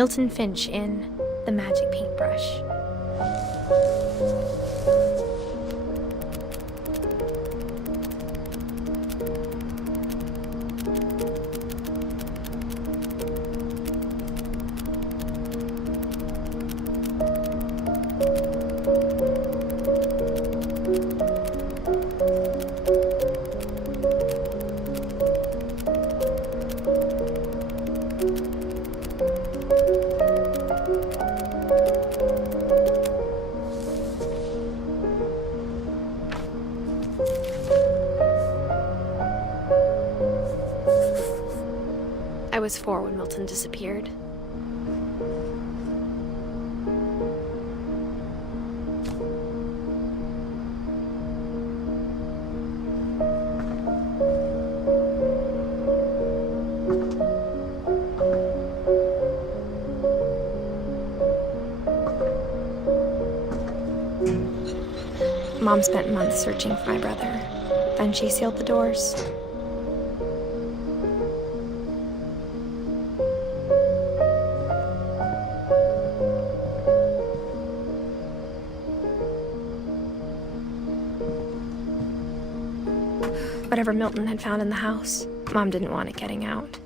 Milton Finch in The Magic Paintbrush. I was 4 when Milton disappeared. Mom spent months searching for my brother. Then she sealed the doors. Whatever Milton had found in the house, Mom didn't want it getting out.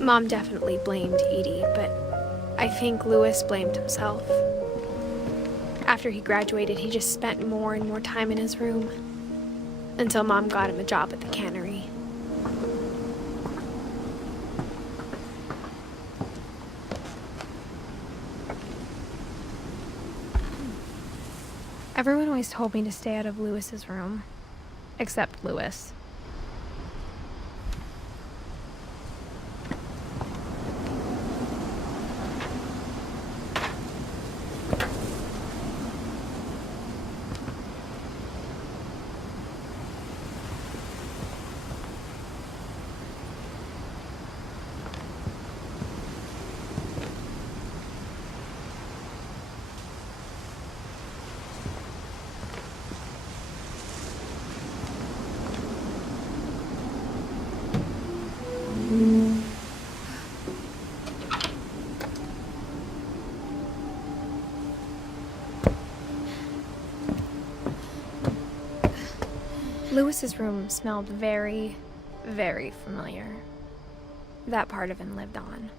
Mom definitely blamed Edie, but I think Louis blamed himself. After he graduated, he just spent more and more time in his room, until Mom got him a job at the cannery. Everyone always told me to stay out of Louis's room, except Louis. Louis's room smelled very, very familiar. That part of him lived on.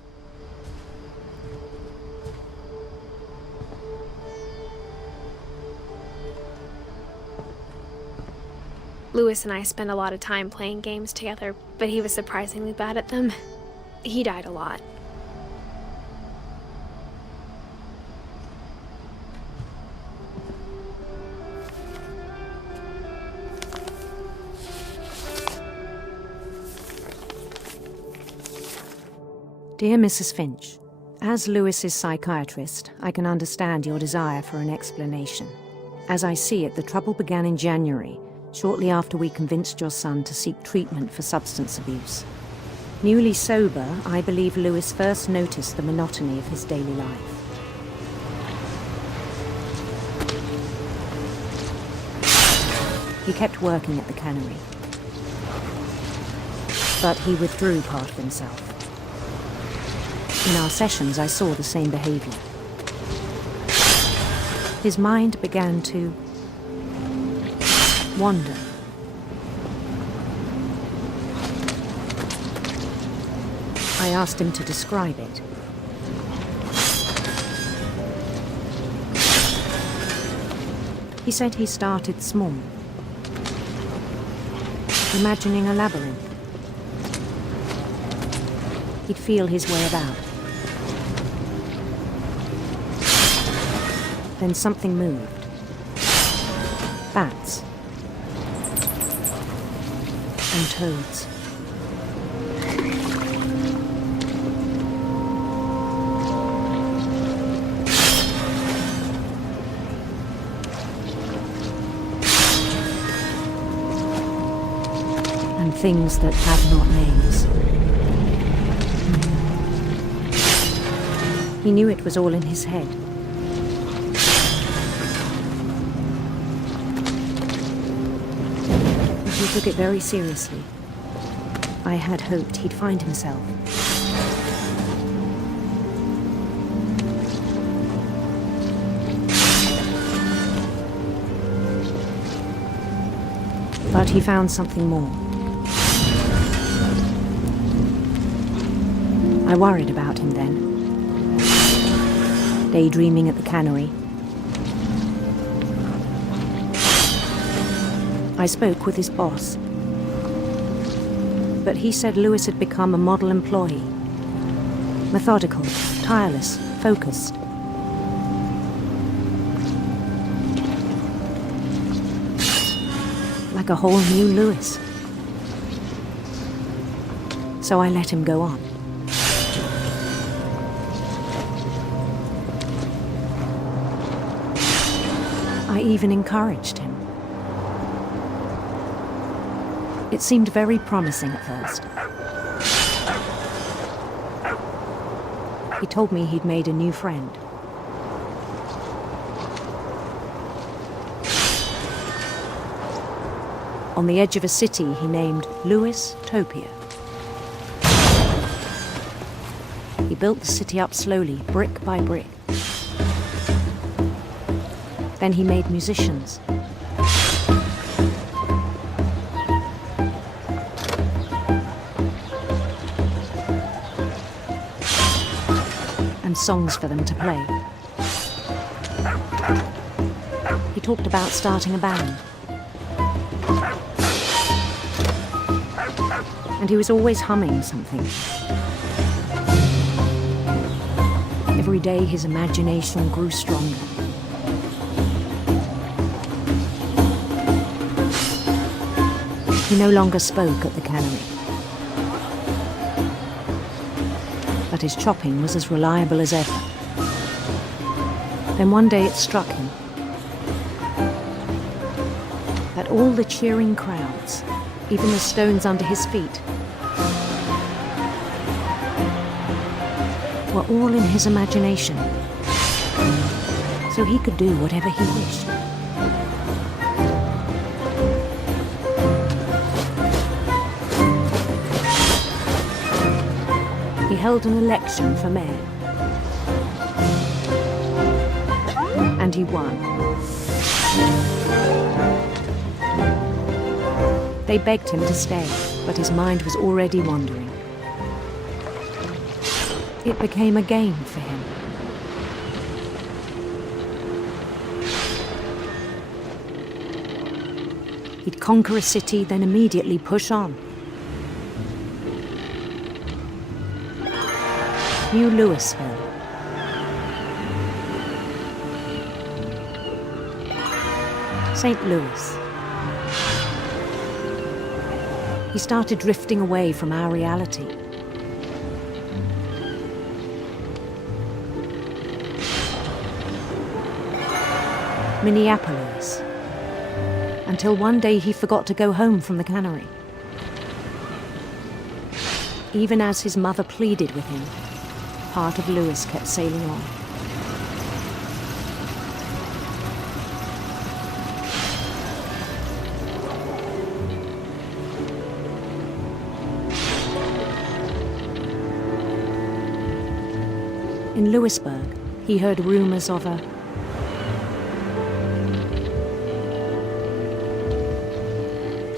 Lewis and I spent a lot of time playing games together, but he was surprisingly bad at them. He died a lot. Dear Mrs. Finch, as Lewis's psychiatrist, I can understand your desire for an explanation. As I see it, the trouble began in January, shortly after we convinced your son to seek treatment for substance abuse. Newly sober, I believe Lewis first noticed the monotony of his daily life. He kept working at the cannery, but he withdrew part of himself. In our sessions, I saw the same behavior. His mind began to wander. I asked him to describe it. He said he started small, imagining a labyrinth. He'd feel his way about. Then something moved. Bats. And toads. And things that have not names. He knew it was all in his head. But he took it very seriously. I had hoped he'd find himself. But he found something more. I worried about him then. Daydreaming at the cannery. I spoke with his boss, but he said Lewis had become a model employee. Methodical, tireless, focused. Like a whole new Lewis. So I let him go on. I even encouraged him. It seemed very promising at first. He told me he'd made a new friend. On the edge of a city he named Lewis Topia. He built the city up slowly, brick by brick. Then he made musicians. And songs for them to play. He talked about starting a band. And he was always humming something. Every day his imagination grew stronger. He no longer spoke at the cannery. But his chopping was as reliable as ever. Then one day it struck him that all the cheering crowds, even the stones under his feet, were all in his imagination, so he could do whatever he wished. He held an election for mayor, and he won. They begged him to stay, but his mind was already wandering. It became a game for him. He'd conquer a city, then immediately push on. New Louisville. St. Louis. He started drifting away from our reality. Minneapolis. Until one day he forgot to go home from the cannery. Even as his mother pleaded with him, part of Louis kept sailing on. In Louisburg, he heard rumors of a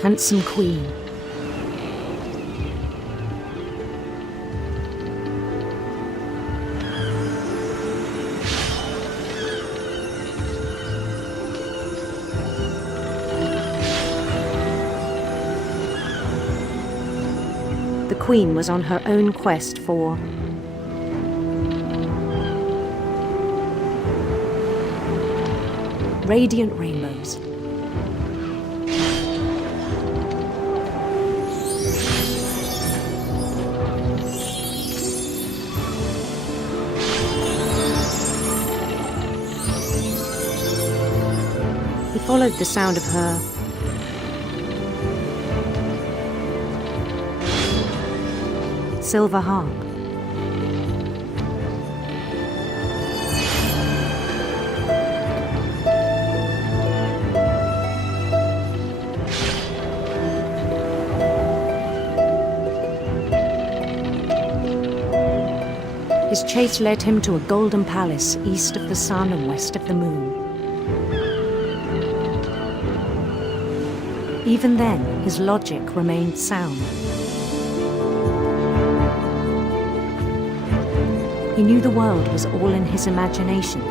handsome queen. The queen was on her own quest for radiant rainbows. He followed the sound of her silver harp. His chase led him to a golden palace east of the sun and west of the moon. Even then, his logic remained sound. He knew the world was all in his imagination.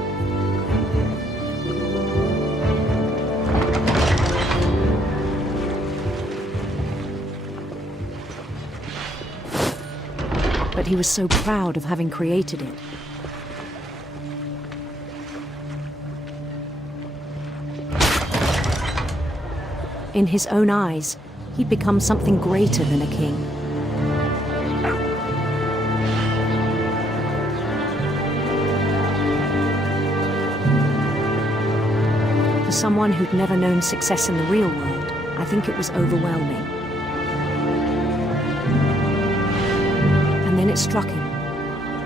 But he was so proud of having created it. In his own eyes, he'd become something greater than a king. For someone who'd never known success in the real world, I think it was overwhelming. And then it struck him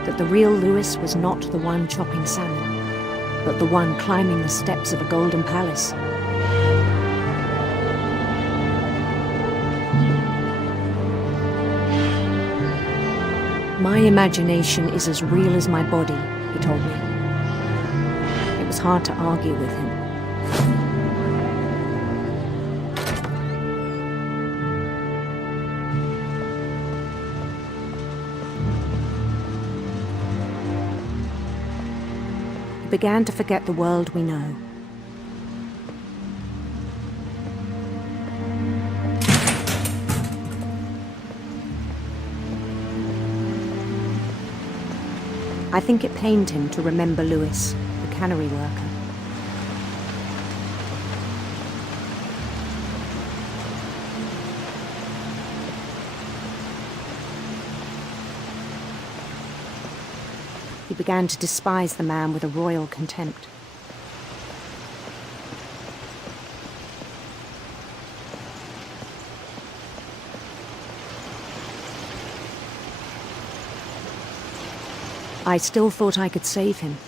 that the real Louis was not the one chopping salmon, but the one climbing the steps of a golden palace. My imagination is as real as my body, he told me. It was hard to argue with him. He began to forget the world we know. I think it pained him to remember Louis, the cannery worker. He began to despise the man with a royal contempt. I still thought I could save him.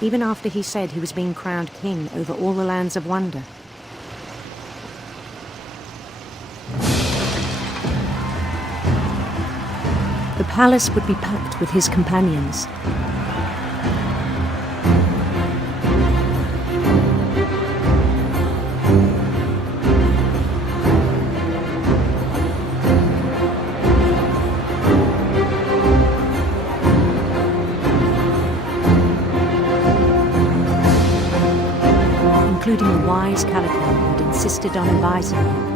Even after he said he was being crowned king over all the lands of wonder. The palace would be packed with his companions. including the wise Calico who'd insisted on advising him.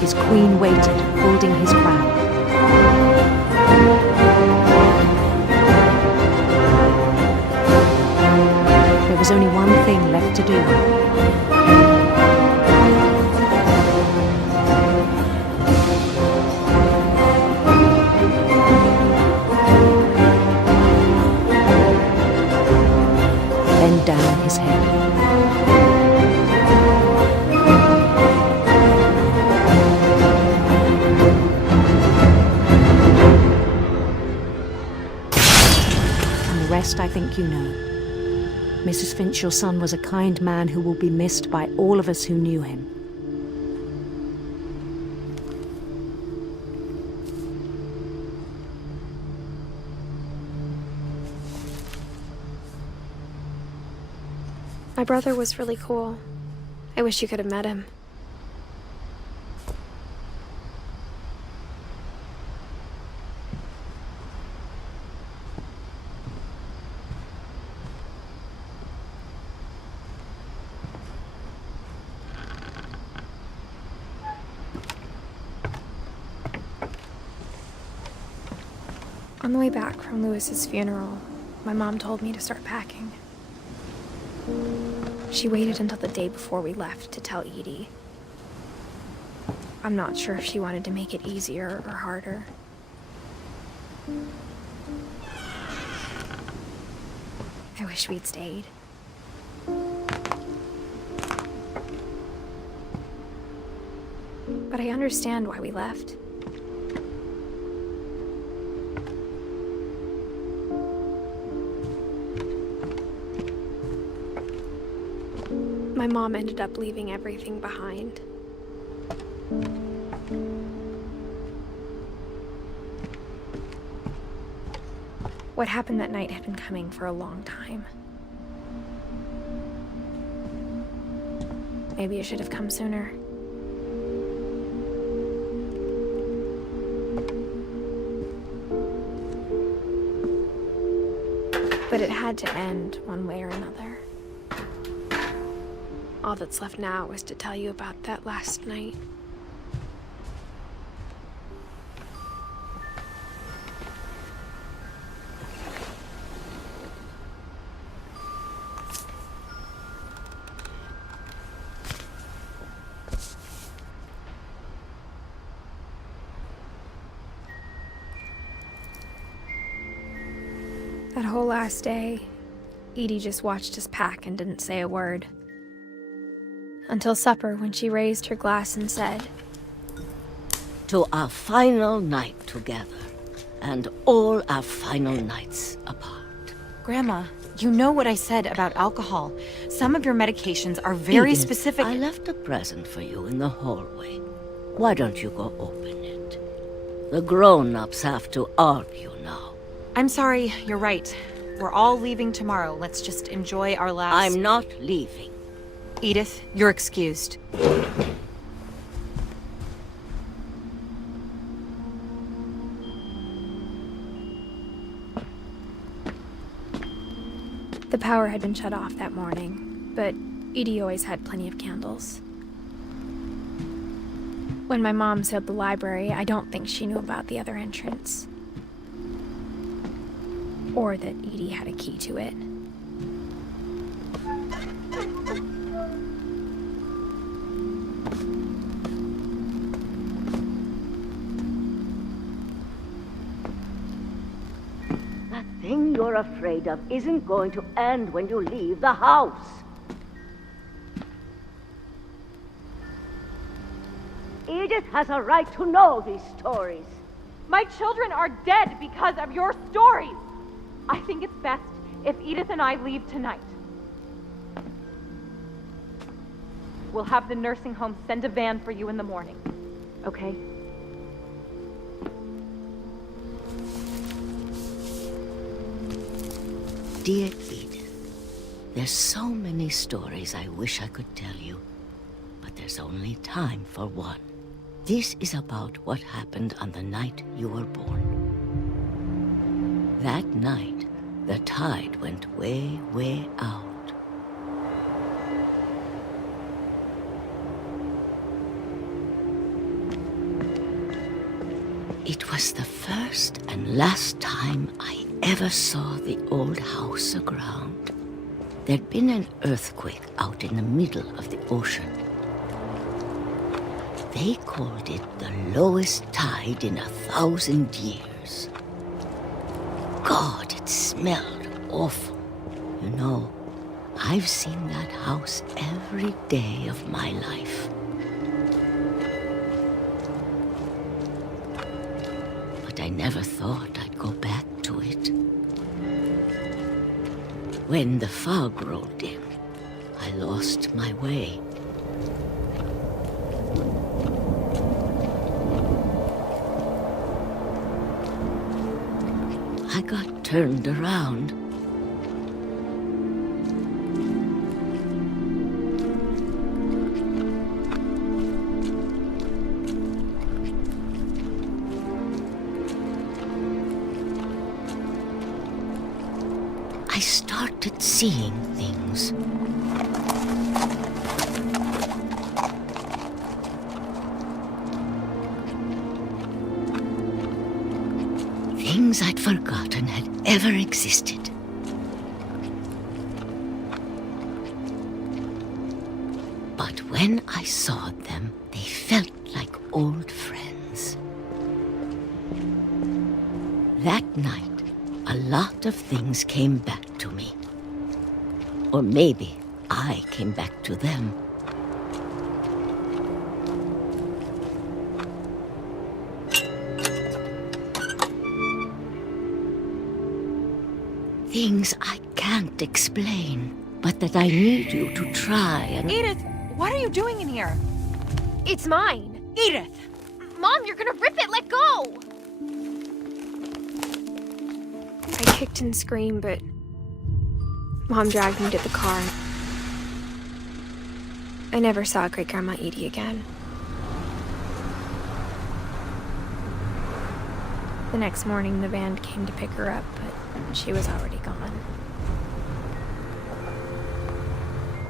His queen waited, holding his crown. There was only one thing left to do. Bend down his head. I think you know. Mrs. Finch, your son was a kind man who will be missed by all of us who knew him. My brother was really cool. I wish you could have met him. On the way back from Lewis's funeral, my mom told me to start packing. She waited until the day before we left to tell Edie. I'm not sure if she wanted to make it easier or harder. I wish we'd stayed. But I understand why we left. My mom ended up leaving everything behind. What happened that night had been coming for a long time. Maybe it should have come sooner. But it had to end one way or another. All that's left now is to tell you about that last night. That whole last day, Edie just watched us pack and didn't say a word. Until supper, when she raised her glass and said, "To our final night together, and all our final nights apart." Grandma, you know what I said about alcohol. Some of your medications are very Edith, specific. I left a present for you in the hallway. Why don't you go open it? The grown-ups have to argue now. I'm sorry, you're right. We're all leaving tomorrow. Let's just enjoy our last... I'm not leaving. Edith, you're excused. the power had been shut off that morning, but Edie always had plenty of candles. When my mom sealed the library, I don't think she knew about the other entrance. Or that Edie had a key to it. That thing you're afraid of isn't going to end when you leave the house. Edith has a right to know these stories. My children are dead because of your stories. I think it's best if Edith and I leave tonight. We'll have the nursing home send a van for you in the morning. Okay? Dear Edith, there's so many stories I wish I could tell you, but there's only time for one. This is about what happened on the night you were born. That night, the tide went way, way out. It was the first and last time I ever saw the old house aground. There'd been an earthquake out in the middle of the ocean. They called it the lowest tide in 1,000 years. God, it smelled awful. You know, I've seen that house every day of my life. But I never thought I'd go back to it. When the fog rolled in, I lost my way. I got turned around. I started seeing things. Things I'd forgotten had ever existed. But when I saw them, they felt like old friends. That night, a lot of things came back to me. Or maybe I came back to them. Things I can't explain, but that I need you to try and... Edith, what are you doing in here? It's mine. Edith! Mom, you're gonna rip it! Let go! I kicked and screamed, but Mom dragged me to the car. I never saw Great-Grandma Edie again. The next morning, the van came to pick her up, but she was already gone.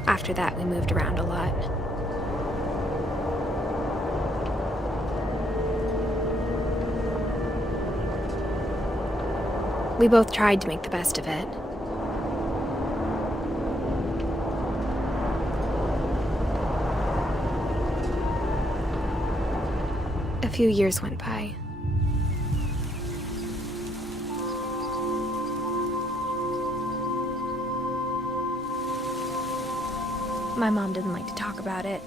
After that, we moved around a lot. We both tried to make the best of it. A few years went by. My mom didn't like to talk about it,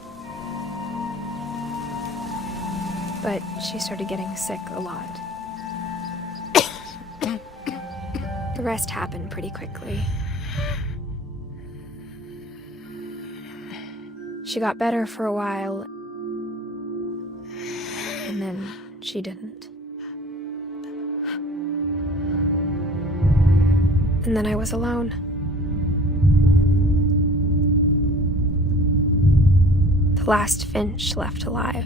but she started getting sick a lot. The rest happened pretty quickly. She got better for a while, and then she didn't. And then I was alone. The last Finch left alive.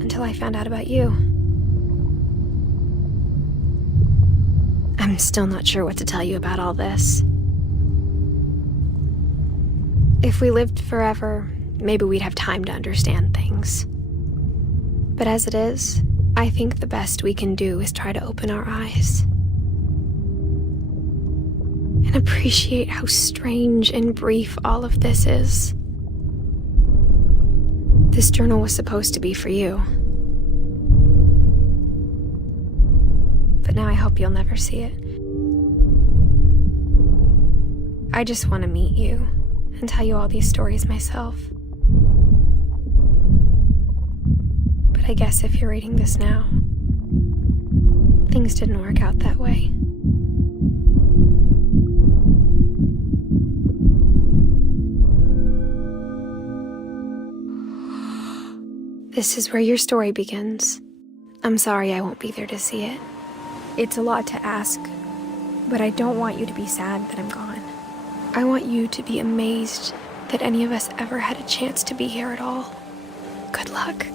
Until I found out about you. I'm still not sure what to tell you about all this. If we lived forever, maybe we'd have time to understand things. But as it is, I think the best we can do is try to open our eyes. And appreciate how strange and brief all of this is. This journal was supposed to be for you. But now I hope you'll never see it. I just want to meet you and tell you all these stories myself. But I guess if you're reading this now, things didn't work out that way. This is where your story begins. I'm sorry I won't be there to see it. It's a lot to ask, but I don't want you to be sad that I'm gone. I want you to be amazed that any of us ever had a chance to be here at all. Good luck.